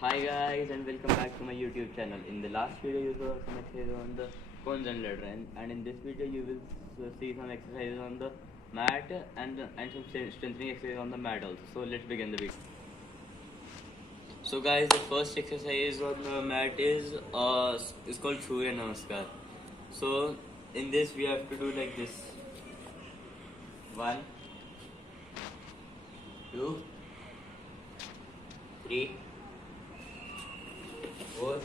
Hi guys and welcome back to my YouTube channel. In the last video you saw some exercises on the cones and ladder and in this video you will see some exercises on the mat and some strengthening exercises on the mat also. So let's begin the video. So guys, the first exercise on the mat is called Surya Namaskar. So in this we have to do like this. 1, 2, 3, 4,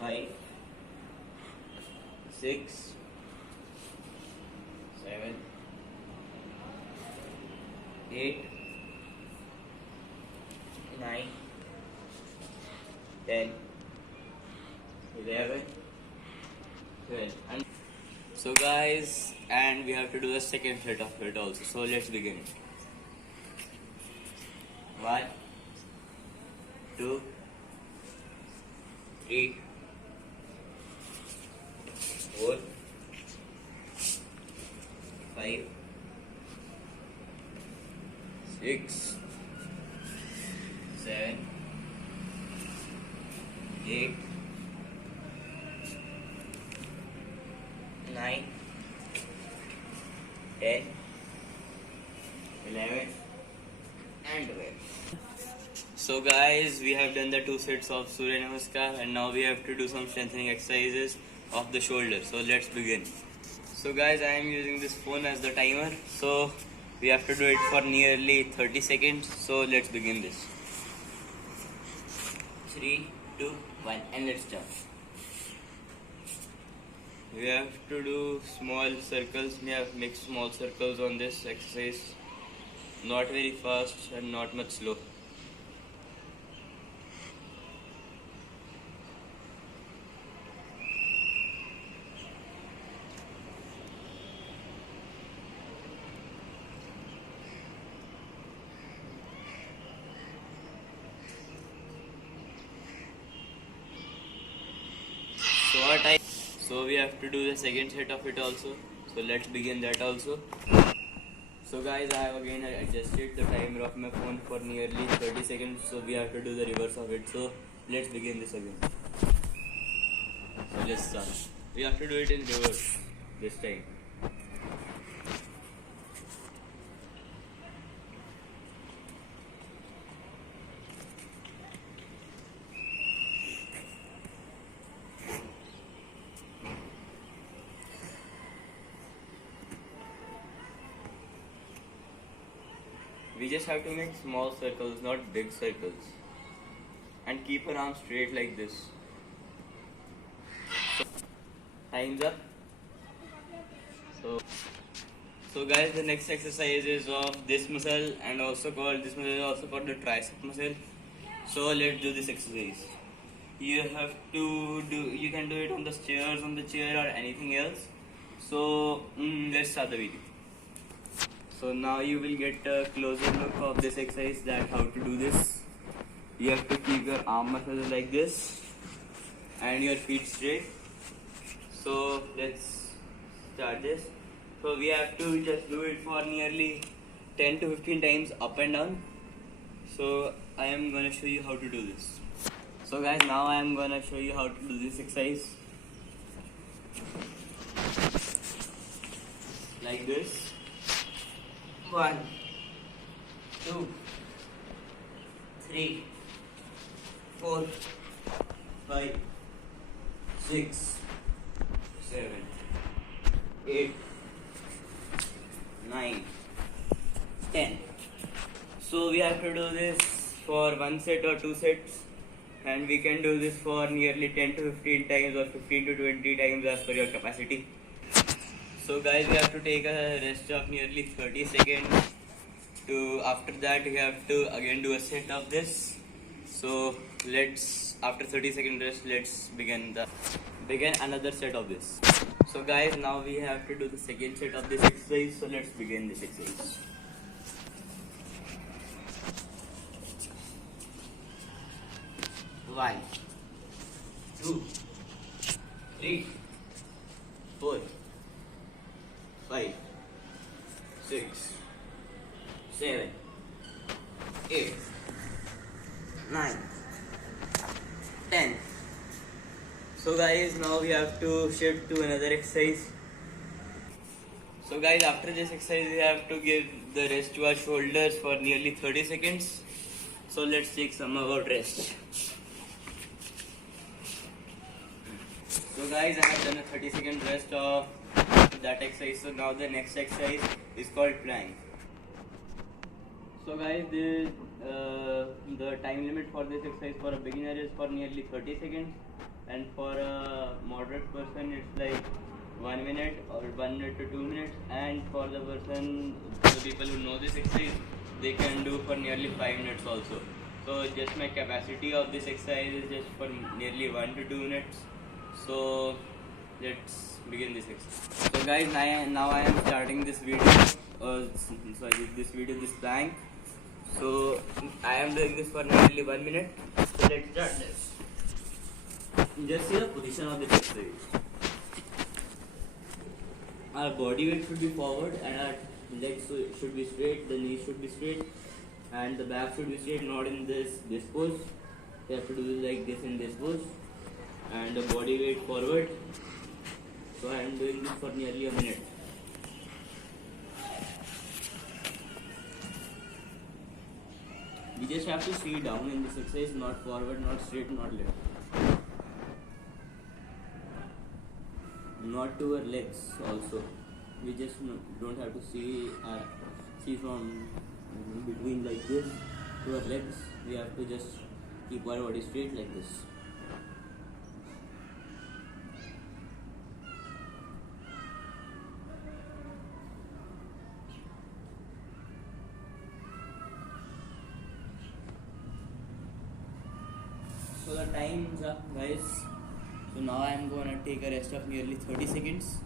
5, 6, 7, 8, 9, 10, 11, 12. And so guys, and we have to do the second set of it also. So let's begin. 1, 2, 3, 4, 5, 6, 7, 8, 9, 10, 11, and 12. So guys, we have done the 2 sets of Surya Namaskar and now we have to do some strengthening exercises of the shoulder. So let's begin. So guys, I am using this phone as the timer. So we have to do it for nearly 30 seconds. So let's begin this. 3, 2, 1 and let's start. We have to do small circles. We have make small circles on this exercise. Not very fast and not much slow. So we have to do the second set of it also. So let's begin that also. So guys, I have again adjusted the timer of my phone for nearly 30 seconds. So we have to do the reverse of it. So let's begin this again. So let's start. We have to do it in reverse this time. We just have to make small circles, not big circles. And keep your arm straight like this. Time's up. So guys, the next exercise is of this muscle and also called this muscle is also called the tricep muscle. So let's do this exercise. You have to do. You can do it on the stairs, on the chair, or anything else. So let's start the video. So now you will get a closer look of this exercise, that how to do this. You have to keep your arm muscles like this and your feet straight. So let's start this. So we have to just do it for nearly 10 to 15 times up and down. So I am gonna show you how to do this. So guys, now I am gonna show you how to do this exercise. Like this. 1, 2, 3, 4, 5, 6, 7, 8, 9, 10. So we have to do this for 1 set or 2 sets, and we can do this for nearly 10 to 15 times or 15 to 20 times as per your capacity. So guys, we have to take a rest of nearly 30 seconds. After that we have to again do a set of this. So after 30 second rest, let's begin another set of this. So guys, now we have to do the second set of this exercise. So let's begin this exercise. 1, 2, 3, 4, 5, 6, 7, 8, 9, 10. So guys, now we have to shift to another exercise. So guys, after this exercise we have to give the rest to our shoulders for nearly 30 seconds. So let's take some about rest. So guys, I have done a 30-second rest of that exercise. So now the next exercise is called plank. So guys, the time limit for this exercise for a beginner is for nearly 30 seconds, and for a moderate person it's like 1 minute or 1 minute to 2 minutes, and for the people who know this exercise, they can do for nearly 5 minutes also. So just my capacity of this exercise is just for nearly 1 to 2 minutes. So let's begin this exercise. So guys, now I am starting this video. This plank. So I am doing this for nearly 1 minute. So let's start this. Just see the position of this exercise. Our body weight should be forward, and our legs should be straight. The knees should be straight, and the back should be straight. Not in this pose. You have to do this like this in this pose, and the body weight forward. So I am doing this for nearly a minute. We just have to see down in this exercise, not forward, not straight, not left. Not to our legs also. We just don't have to see from between like this to our legs. We have to just keep our body straight like this. So the time's up, guys. So now I am gonna take a rest of nearly 30 seconds.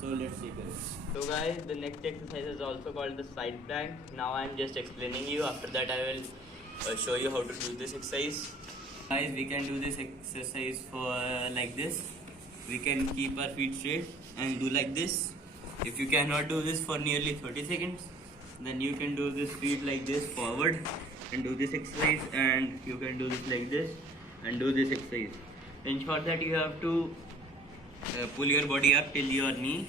So let's take a rest. So guys, the next exercise is also called the side plank. Now I am just explaining you. After that I will show you how to do this exercise. Guys, we can do this exercise for like this. We can keep our feet straight and do like this. If you cannot do this for nearly 30 seconds, then you can do this feet like this forward and do this exercise, and you can do this like this and do this exercise. Ensure that you have to pull your body up till your knee,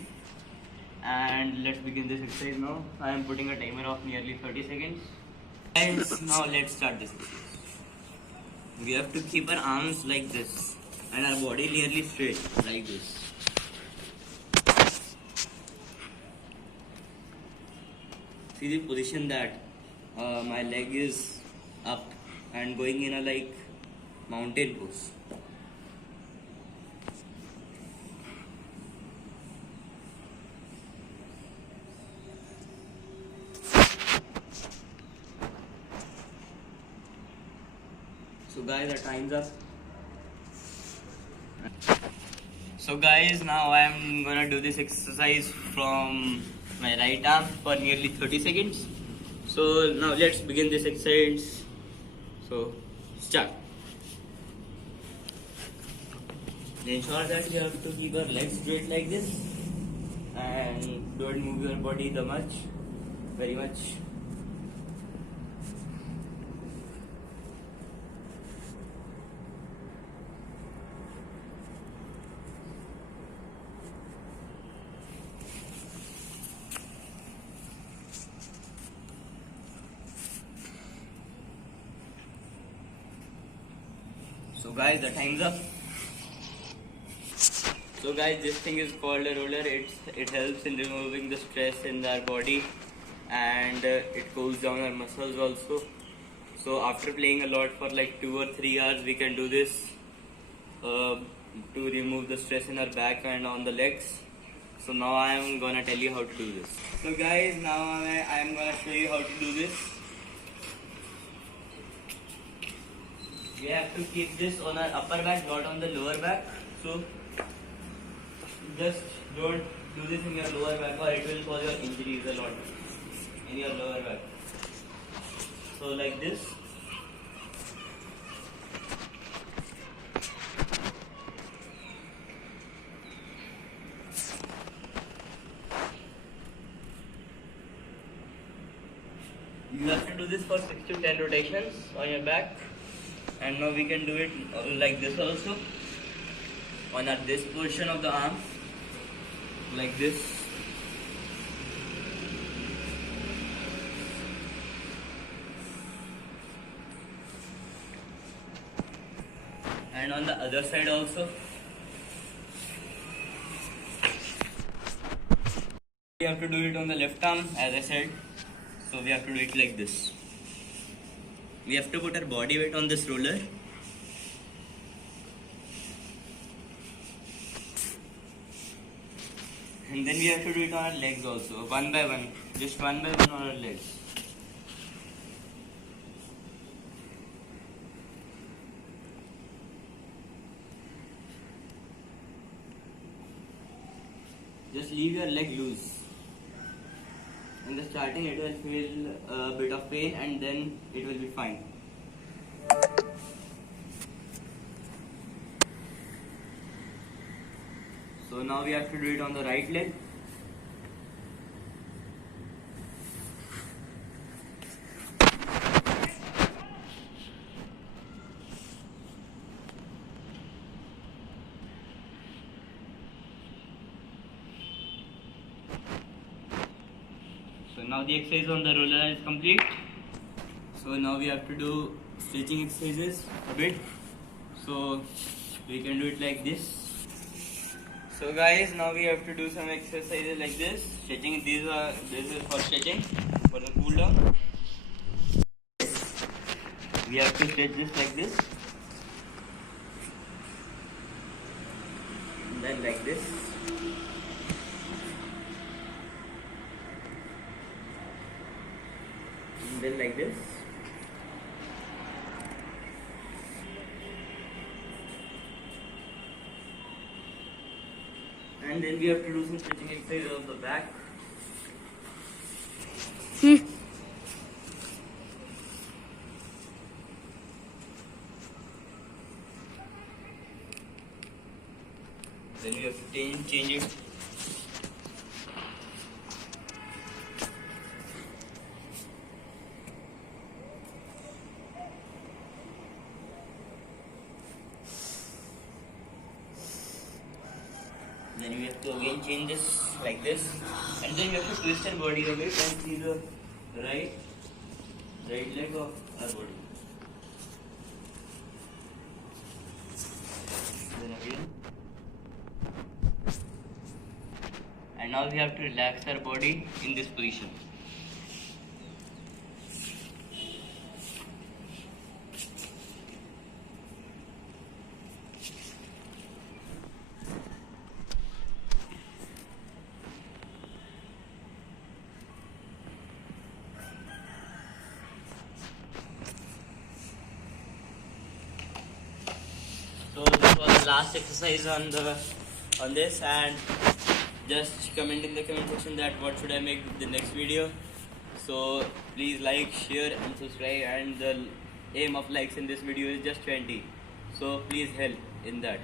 and let's begin this exercise now. I am putting a timer of nearly 30 seconds. Guys, now let's start this exercise. We have to keep our arms like this and our body nearly straight like this. See the position that my leg is up and going in a like mountain pose. So guys, our time's up. So guys, now I am gonna do this exercise from my right arm for nearly 30 seconds. So now let's begin this exercise. So start. Ensure that you have to keep your legs straight like this and don't move your body very much. So guys, the time's up. So guys, this thing is called a roller. It helps in removing the stress in our body, and it cools down our muscles also. So after playing a lot for like 2 or 3 hours, we can do this to remove the stress in our back and on the legs. So now I am gonna tell you how to do this. So guys, now I am gonna show you how to do this. We have to keep this on our upper back, not on the lower back. So just don't do this in your lower back, or it will cause your injuries a lot in your lower back. So like this. You have to do this for 6 to 10 rotations on your back. And now we can do it like this also on this portion of the arm, like this. And on the other side also. We have to do it on the left arm, as I said. So we have to do it like this. We have to put our body weight on this roller. And then we have to do it on our legs also, one by one, just one by one on our legs. Just leave your leg loose. In the starting it will feel a bit of pain and then it will be fine. So now we have to do it on the right leg. So now the exercise on the roller is complete. So now we have to do stretching exercises a bit. So we can do it like this. So guys, now we have to do some exercises like this. Stretching. This is for stretching, for the cool down. We have to stretch this like this, and then like this. And then like this. And then we have to do some stretching exercises on the back. Then we have to change it. Then we have to again change this like this, and then you have to twist your body a bit and see the right leg of our body. Then again, and now we have to relax our body in this position. So this was the last exercise on this, and just comment in the comment section that what should I make the next video. So please like, share and subscribe, and the aim of likes in this video is just 20. So please help in that.